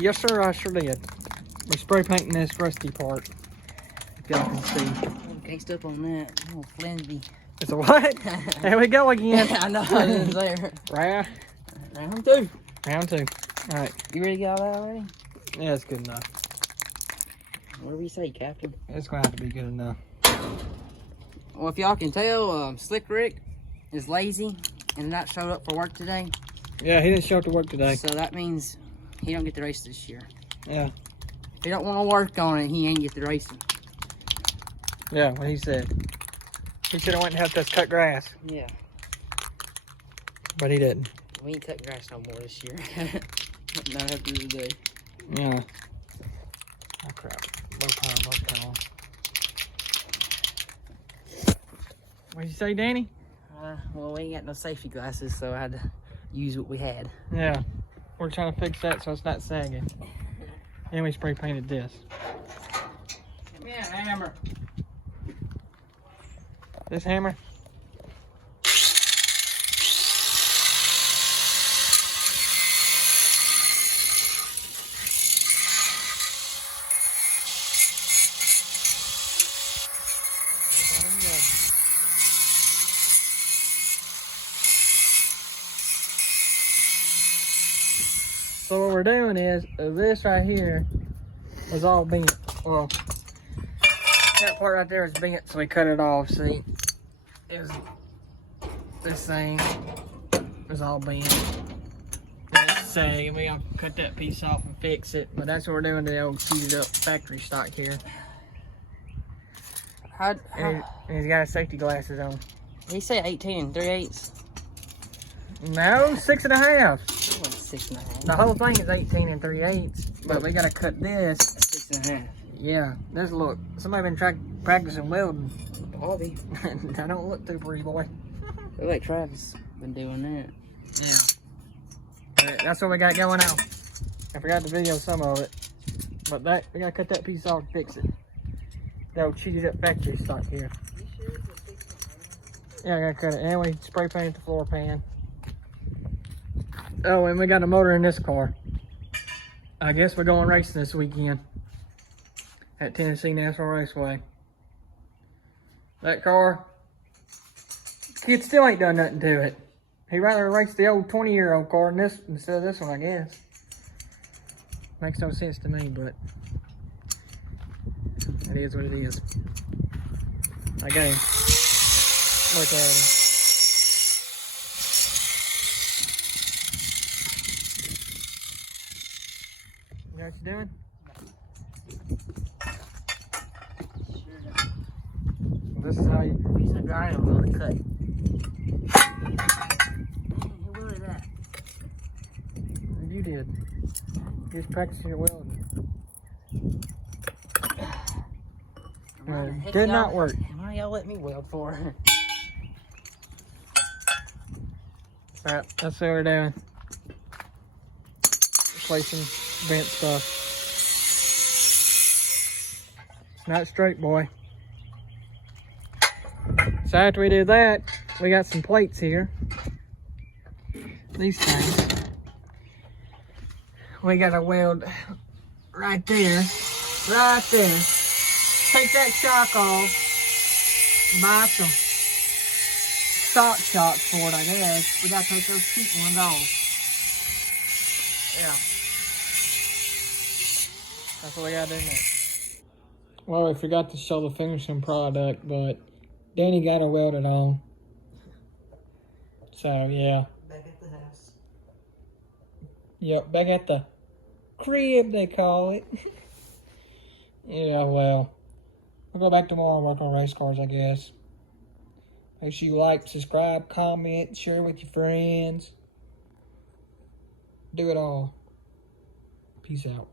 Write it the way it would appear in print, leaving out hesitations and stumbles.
Yes, sir, I sure did. We're spray painting this rusty part. If y'all can see. Oh, can't step on that. Oh, flimsy. It's a what? There we go again. I know, it's there. Right. Round two. Round two. All right. You ready to get all that already? Yeah, it's good enough. Whatever you say, Captain. It's going to have to be good enough. Well, if y'all can tell, Slick Rick is lazy and not showed up for work today. Yeah, he didn't show up to work today. So that means he don't get the race this year. Yeah. If he don't want to work on it, he ain't get the racing. Yeah, what he said. He should have went and helped us cut grass, Yeah. but he didn't. We ain't cut grass no more this year. Not after today. Yeah. Oh, crap. Low power. What'd you say, Danny? Well, we ain't got no safety glasses, so I had to use what we had. Yeah. We're trying to fix that so it's not sagging. And we spray painted this. Give me a hammer. This hammer? So what we're doing is, this right here was all bent. Well, that part right there was bent, so we cut it off. See, it was, this thing was all bent. Let's say, and we gotta cut that piece off and fix it. But that's what we're doing to the old cheated up factory stock here. And he's got his safety glasses on. He say 18 3/8. No, 6 1/2. 6 1/2. The whole thing is 18 3/8, but we gotta cut this. 6 1/2. Yeah, there's a look. Somebody been practicing welding. Bobby. I don't look too pretty, boy. Look like Travis been doing that. Yeah. That's what we got going on. I forgot to video some of it, but that we gotta cut that piece off and fix it. That old cheated up factory stock here. You sure it's a 6 1/2? Yeah, I gotta cut it. And we spray painted the floor pan. Oh, and we got a motor in this car. I guess we're going racing this weekend at Tennessee National Raceway. That car, kid still ain't done nothing to it. He rather race the old 20-year-old car than this instead of this one, I guess. Makes no sense to me, but it is what it is. I got him. Look at him. You know what you're doing? This is how you... He's a grind on the cut. Hey, what is that? You did. You just practicing your welding. Did not work. Why y'all let me weld for? Alright, that's what we're doing. Replacing bent stuff. It's not straight, boy. So after we do that, we got some plates here. These things. We gotta weld right there. Right there. Take that shock off. Buy some stock shocks for it, I guess. We gotta take those cheap ones off. Yeah. That's what we gotta do next. Well, we forgot to show the finishing product, but Danny got it welded on. So, yeah. Back at the house. Yep, back at the crib, they call it. Yeah, well. We'll go back tomorrow and work on race cars, I guess. Make sure you like, subscribe, comment, share with your friends. Do it all. Peace out.